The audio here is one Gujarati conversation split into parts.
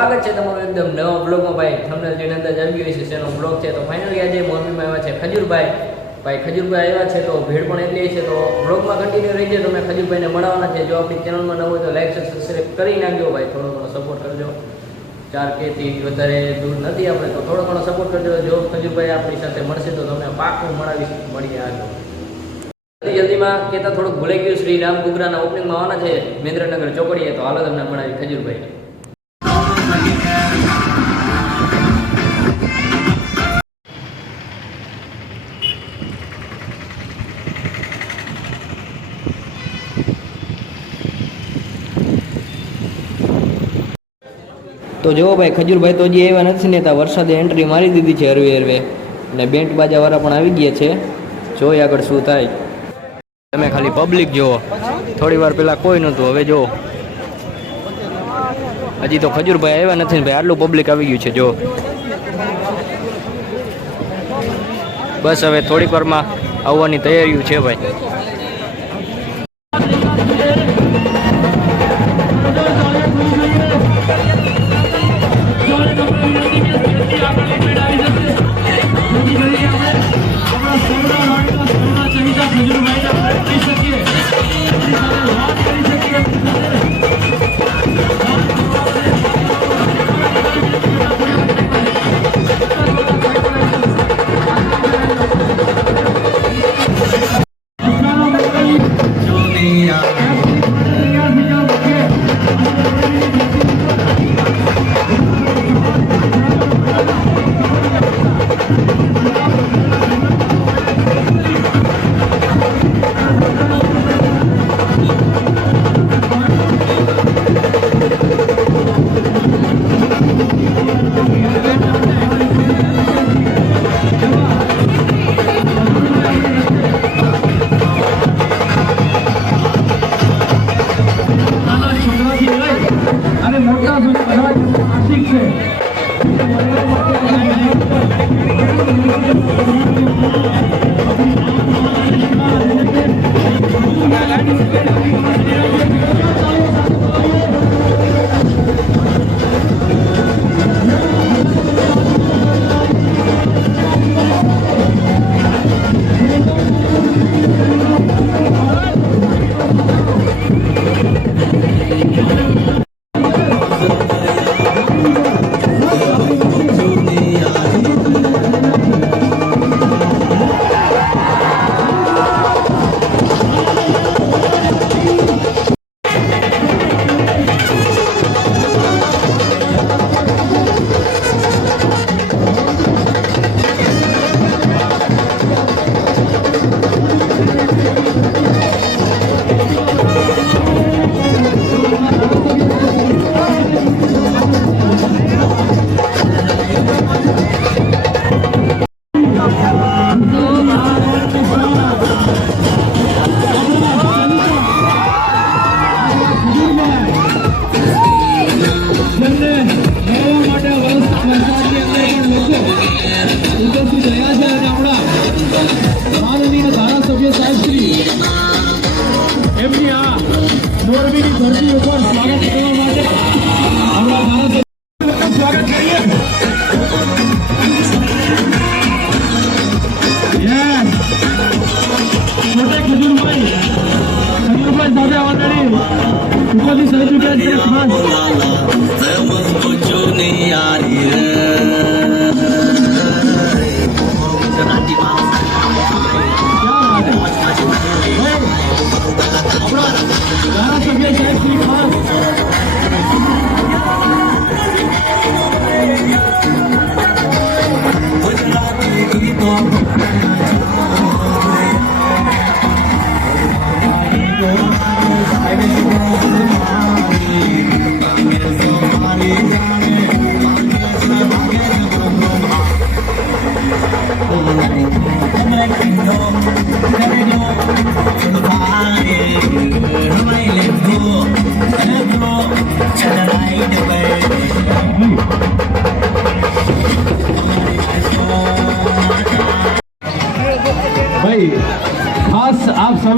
સ્વાગત છે તમારું એકદમ નવા બ્લોગમાં ભાઈ. થંબનેલ જેને અંદર આવી ગયો છે તેનો બ્લોગ છે, તો ફાઇનલી આજે મોરબીમાં આવ્યા છે ખજૂરભાઈ. ભાઈ, ખજૂરભાઈ આવ્યા છે, તો ભીડ પણ એટલી છે તો બ્લોગમાં કન્ટિન્યુ તો મેં ખજૂરભાઈને મળવાના છે. જો આપણી ચેનલમાં ન હોય તો લાઈક સબસ્ક્રાઈબ કરી નાખજો ભાઈ. થોડો ઘણો સપોર્ટ કરજો. ચાર કેથી વધારે દૂર નથી આપણે, તો થોડો ઘણો સપોર્ટ કરજો. જો ખજૂરભાઈ આપણી સાથે મળશે, તો તમને પાકું મળાવી મળીએ આગળ જલ્દી જલ્દીમાં કહેતા થોડુંક ભૂલાઈ ગયું, શ્રી રામ ગુગરાના ઓપનિંગમાં આવવાના છે. મહેન્દ્રનગર ચોકડીએ, તો હાલો તમને મળાવી ખજૂરભાઈ. તો જુઓ ભાઈ, ખજૂરભાઈ તો હજી એવા નથી ને ત્યાં વરસાદે એન્ટ્રી મારી દીધી છે હરવે હરવે. અને બેન્ટ બાજાવાળા પણ આવી ગયા છે. જોઈ આગળ શું થાય. તમે ખાલી પબ્લિક જુઓ. થોડી વાર પહેલાં કોઈ નહોતું, હવે જુઓ. હજી તો ખજૂરભાઈ આવ્યા નથી ભાઈ, આટલું પબ્લિક આવી ગયું છે જો બસ હવે થોડીક વારમાં આવવાની તૈયારીઓ છે ભાઈ. ખજૂરભાઈ સાથે આવવાની ઉપસ્થિત થઈ ચૂક્યા છે ખાસ ધારાસભ્ય સાહેબ શ્રી ખાસ ભાઈ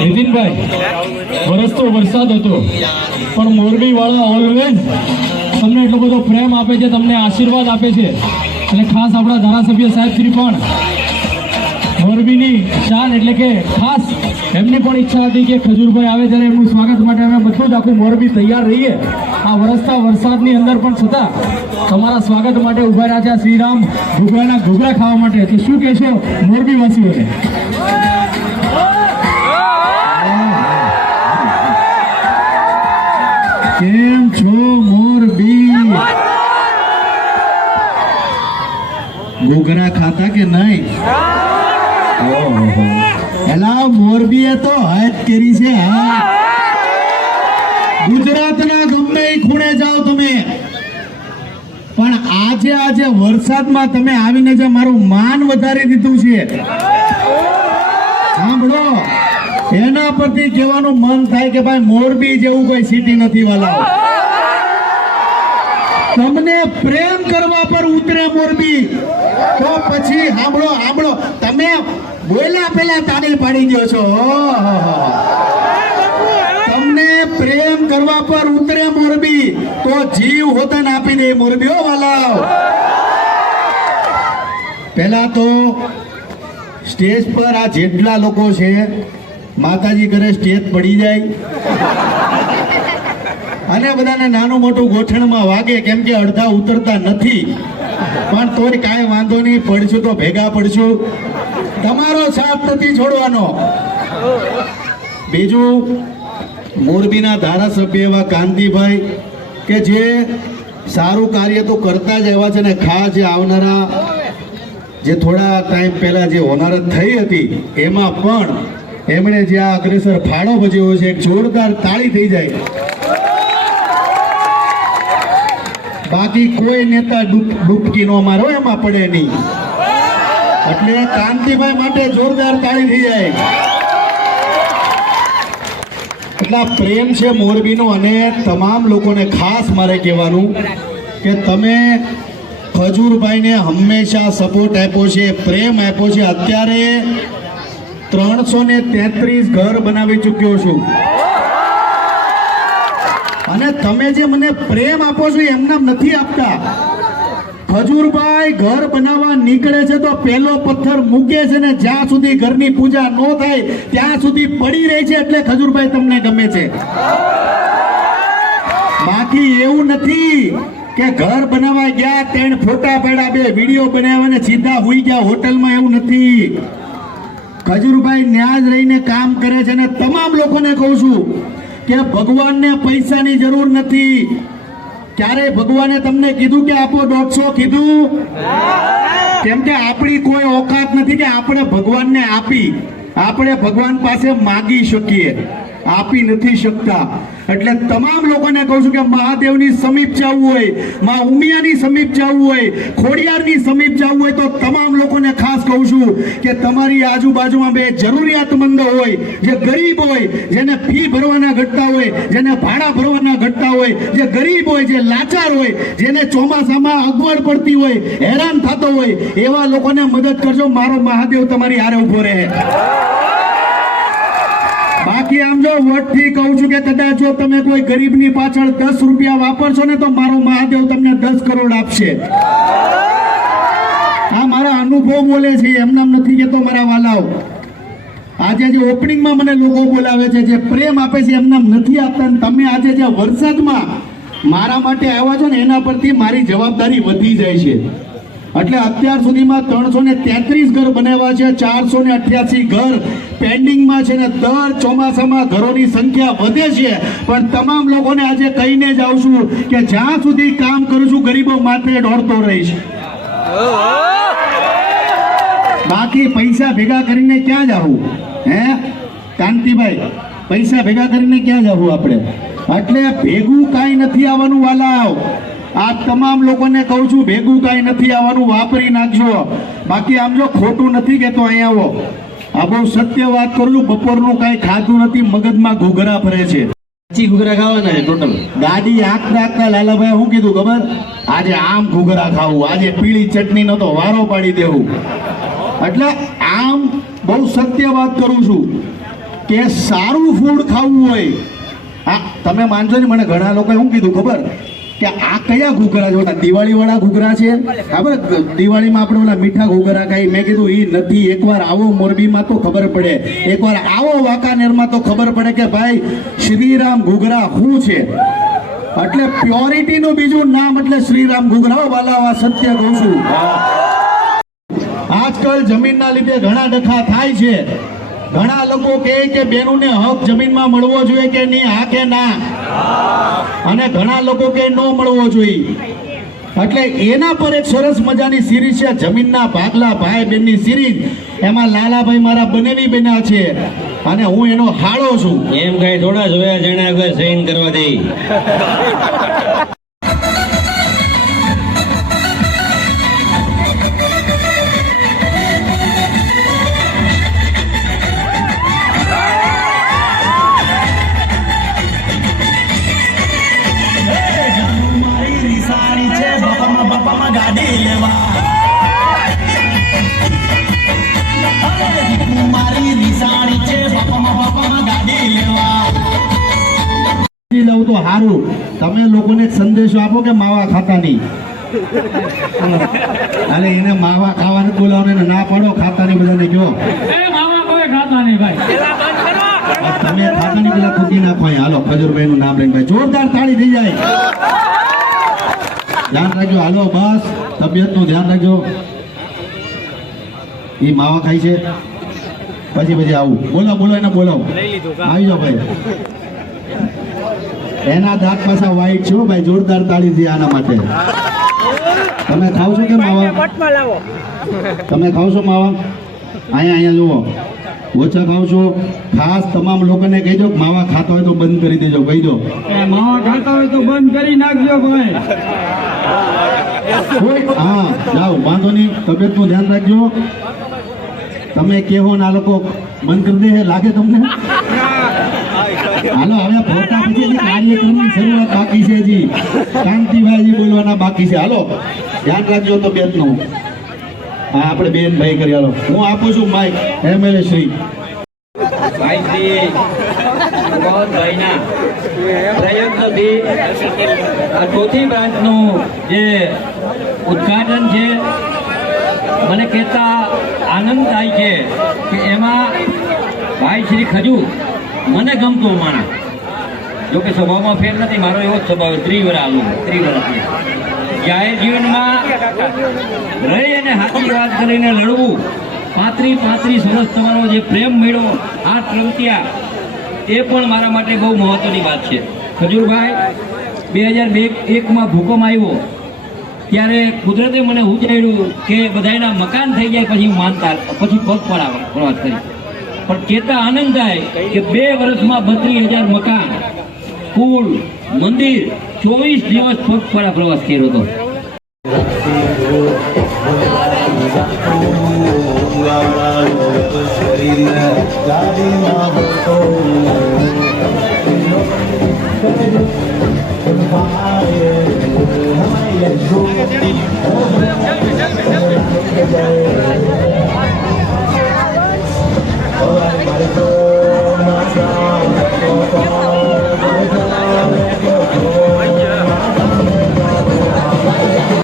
નીતિનભાઈ વરસ તો વરસાદ હતો. પણ મોરબી વાળા ઓલવેઝ તમને એટલો બધો પ્રેમ આપે છે, તમને આશીર્વાદ આપે છે. અને ખાસ આપણા ધારાસભ્ય સાહેબ શ્રી પણ મોરબીની શાન એટલે કે ખાસ એમની પણ ઈચ્છા હતી કે ખજૂરભાઈ આવે ત્યારે એમનું સ્વાગત માટે અમે બધું જ આખું મોરબી તૈયાર રહીએ. આ વરસતા વરસાદની અંદર પણ છતાં તમારા સ્વાગત માટે ઊભા રહ્યા શ્રીરામ ઘૂઘરાના ઘૂઘરા ખાવા માટે. તો શું કહેશો મોરબી કેમ છો મોરબી? ઘૂઘરા ખાતા કે નહીં? એલા એ તો હદ કરી છે, હા. ગુજરાતના ગમે ખૂણે જાઓ તમે. પણ આજે આજે વરસાદમાં તમે આવીને જે મારું માન વધારી દીધું છે. સાંભળો. એના પરથી કહેવાનું મન થાય કે ભાઈ મોરબી જેવું કોઈ સિટી નથી વાલા. તમને પ્રેમ કરવા પર ઉતરે મોરબી. તો પછી સાંભળો સાંભળો. તમે બોલ્યા પેલા તાળી પાડી દો છો. તમને પ્રેમ કરવા પર ઉતરે મોરબી. તો જીવ હોતન આપી દે મોરબી, હો વાલા પહેલા તો સ્ટેજ પર આ જેટલા લોકો છે માતાજી કરે, સ્ટેજ પડી જાય. અને બધાને નાનું મોટું ગોઠણમાં વાગે, કેમ કે અડધા ઉતરતા નથી. પણ તોય કાંઈ વાંધો નહીં, પડશું તો ભેગા પડશું. તમારો સાથ નથી છોડવાનો. બીજું, મોરબીના ધારાસભ્ય એવા કાંતિભાઈ કે જે સારું કાર્ય તો કરતા જ એવા છે ને, ખાસ આવનારા, જે થોડા ટાઈમ પહેલા જે હોનારત થઈ હતી, એમાં પણ એમણે જે આ અગ્રેસર ફાળો ભજવ્યો છે જોરદાર તાળી થઈ જાય. બાકી કોઈ નેતા ડૂબ, ડૂબકી નો મારો એમાં પડે નહીં. એટલે કાંતિભાઈ માટે જોરદાર તાળી થઈ જાય. એટલા પ્રેમ છે મોરબીનો અને તમામ લોકોને ખાસ મારે કહેવાનું કે તમે ખજૂરભાઈને હંમેશા સપોર્ટ આપ્યો છે, પ્રેમ આપ્યો છે. અત્યારે ત્રણસો ને તેત્રીસ ઘર બનાવી ચૂક્યો છું. અને તમે જે મને પ્રેમ આપો છો એમને નથી આપતા. ખજૂરભાઈ ઘર બનાવવા નીકળે છે તો પહેલો પથ્થર મૂકે છે ને જ્યાં સુધી ઘરની પૂજા ન થાય, ત્યાં સુધી પડી રહે છે એટલે ખજૂરભાઈ તમને ગમે છે. બાકી એવું નથી કે ઘર બનાવવા ગયા, તેણ ફોટા પડ્યા બે, વીડિયો બનાવ્યા ને સીધા હોઈ ગયા હોટલમાં, એવું નથી. ખજૂરભાઈ ન્યાજ રહીને કામ કરે છે અને તમામ લોકોને કહું છું કે ભગવાનને પૈસાની જરૂર નથી. ક્યારે ભગવાને તમને કીધું કે આપો દોઢસો? કીધું? કેમ કે આપણી કોઈ ઓકાત નથી કે આપણે ભગવાનને આપી. આપણે ભગવાન પાસે માગી શકીએ. આપી નથી શકતા. એટલે તમામ લોકોને કહું છું કે મહાદેવની સમીપ જવું હોય, મા ઉમિયાની સમીપ જવું હોય, ખોડિયારની સમીપ જવું હોય, તો તમામ લોકોને ખાસ કહું છું કે તમારી આજુબાજુમાં બે જરૂરિયાતમંદ હોય, જે ગરીબ હોય, જેને ફી ભરવાના ઘટતા હોય, જેને ભાડા ભરવાના ઘટતા હોય, જે ગરીબ હોય, જે લાચાર હોય, જેને ચોમાસામાં અગવડ પડતી હોય, હેરાન થતો હોય, એવા લોકોને મદદ કરજો. મારો મહાદેવ તમારી હારે ઊભો રહે. બાકી આમ જો વટથી કહું છું કે કદાચ જો તમે કોઈ ગરીબની પાછળ દસ રૂપિયા વાપરશો ને તો મારો મહાદેવ તમને દસ કરોડ આપશે. આ મારા અનુભવ બોલે છે એમનામ નથી કેતો મારા વાલાઓ. આજે જે ઓપનિંગમાં મને લોકો બોલાવે છે, જે પ્રેમ આપે છે એમનામ નથી આપતા. તમે આજે જે વરસાદમાં મારા માટે આવ્યા છો ને, એના પરથી મારી જવાબદારી વધી જાય છે. એટલે અત્યાર સુધીમાં ત્રણસો ને તેત્રીસ ઘર બનાવ્યા છે ચારસો ને અઠ્યાસી ઘર પેન્ડિંગમાં છે ને દર ચોમાસામાં ઘરોની સંખ્યા વધે છે. પણ તમામ લોકોને આજે કહીને જ આવું છું કે જ્યાં સુધી કામ કરું છું, ગરીબો માથે દોડતો રહીશ. બાકી પૈસા ભેગા કરીને ક્યાં જવું હે? કાંતિભાઈ, પૈસા ભેગા કરીને ક્યાં જવું આપણે? એટલે ભેગું કાંઈ નથી આવવાનું વાલાવ આ તમામ લોકોને કહું છું ભેગું કાંઈ નથી આવવાનું વાપરી નાખજો. બાકી આમ જો ખોટું નથી કહેતો અહીંયા આવો. આ બહુ સત્ય વાત કરું છું બપોરનું કાંઈ ખાધું નથી મગજમાં ઘૂઘરા ફરે છે. પચીસ ઘૂઘરા ખાવાના ટોટલ? ગાડી આખતા આખતા લાલાભાઈ શું કીધું ખબર? આજે આમ ઘૂઘરા ખાવું આજે પીળી ચટણી નો વારો પાડી દેવું. એટલે આમ બહુ સત્ય વાત કરું છું કે સારું ફૂડ ખાવું હોય. હા તમે માનજો ને મને ઘણા લોકોએ શું કીધું ખબર? કે આ કયા ઘૂઘરા છે ઓલા દિવાળી વાળા ઘૂઘરા છે? ખબર દિવાળીમાં આપણે ઓલા મીઠા ઘૂઘરા ખાઈ. મેં કીધું એ નથી. એકવાર આવો મોરબીમાં તો ખબર પડે. એકવાર આવો વાંકાનેરમાં તો ખબર પડે કે, ભાઈ, શ્રીરામ ઘૂઘરા શું છે? એટલે પ્યોરિટી નું બીજું નામ એટલે શ્રીરામ ઘૂઘરા. વાલાવા સત્ય કહું છું. આજકાલ જમીનના લીધે ઘણા ડખા થાય છે. ઘણા લોકો કહે કે બેનુને હક જમીનમાં મળવો જોઈએ કે નહીં હા કે ના? અને ઘણા લોકો કે ન મળવો જોઈએ. એટલે એના પર એક સરસ મજાની સિરીઝ છે જમીનના ભાગલા ભાઈ બહેનની સિરીઝ. એમાં લાલાભાઈ મારા બનેવી બેના છે. અને હું એનો હાળો છું. એમ કઈ થોડા જોયા જેને આગળ સહીન કરવા દે સારું. તમે લોકોને એક સંદેશો આપો કે માવા ખાતા નહીં. અરે એને માવા ખાવાનું બોલાવો ના પાડો ખાતા નહીં બધાને કહો. તમે ખાતા નહીં પેલા કૂકી નાખો. હાલો ખજૂરભાઈ નું નામ લઈને ભાઈ. જોરદાર તાળી થઈ જાય. ધ્યાન રાખજો. હાલો બસ. તબિયતનું ધ્યાન રાખજો. એ માવા ખાય છે. પછી પછી આવું. બોલો બોલો એને બોલાવો. આવી જાઓ ભાઈ. એના દાંત પાછા વાઈટ છો ભાઈ જોરદાર તાળી છે આના માટે. તમે ખાવ છો કે માવા તમે ખાવ છો માવા? અહીંયા અહીંયા જુઓ. ઓછા ખાવ છો. ખાસ તમામ લોકોને કહેજો કે માવા ખાતા હોય તો બંધ કરી દેજો કહી દો. માવા ખાતા હોય તો બંધ કરી નાખજો ભાઈ. હા જાઓ વાંધો નહીં તબિયતનું ધ્યાન રાખજો. તમે કેવો ને આ લોકો બંધ કરી દે લાગે તમને? હાલો, હવે કાર્યક્રમની શરૂઆત બાકી છે હજી. કાંતિભાઈ બોલવાના બાકી છે. હાલો ધ્યાન રાખજો તબિયતનું હા, આપણે બેન ભાઈ કરી, હાલો. હું આપું છું માઇક એમએલએ શ્રી. જે ઉદ્ઘાટન છે, મને કહેતા આનંદ થાય છે કે એમાં ભાઈ શ્રી ખજૂર મને ગમતો માણસ. જોકે સ્વભાવમાં ફેર નથી, મારો એવો જ સ્વભાવ ત્રિવર આલુ, ત્રિવર જાહેર જીવનમાં રહી અને હાથી વાત કરીને લડવું, પાંત્રી પાંત્રીસ વર્ષ તમારો જે પ્રેમ મેળો આ પ્રગત્યા એ પણ મારા માટે બહુ મહત્વની વાત છે. ખજૂરભાઈ, બે હજાર બે એકમાં ભૂકંપ આવ્યો, ત્યારે કુદરતે મને ઉજાડ્યું કે બધાના મકાન થઈ જાય, પછી હું માનતા, પછી પગ પગપાળા પ્રવાસ કરી પણ કેતા આનંદ થાય કે બે વર્ષમાં બત્રીસ હજાર મકાન પુલ મંદિર, ચોવીસ દિવસ પગપાળા પ્રવાસ કર્યો હતો.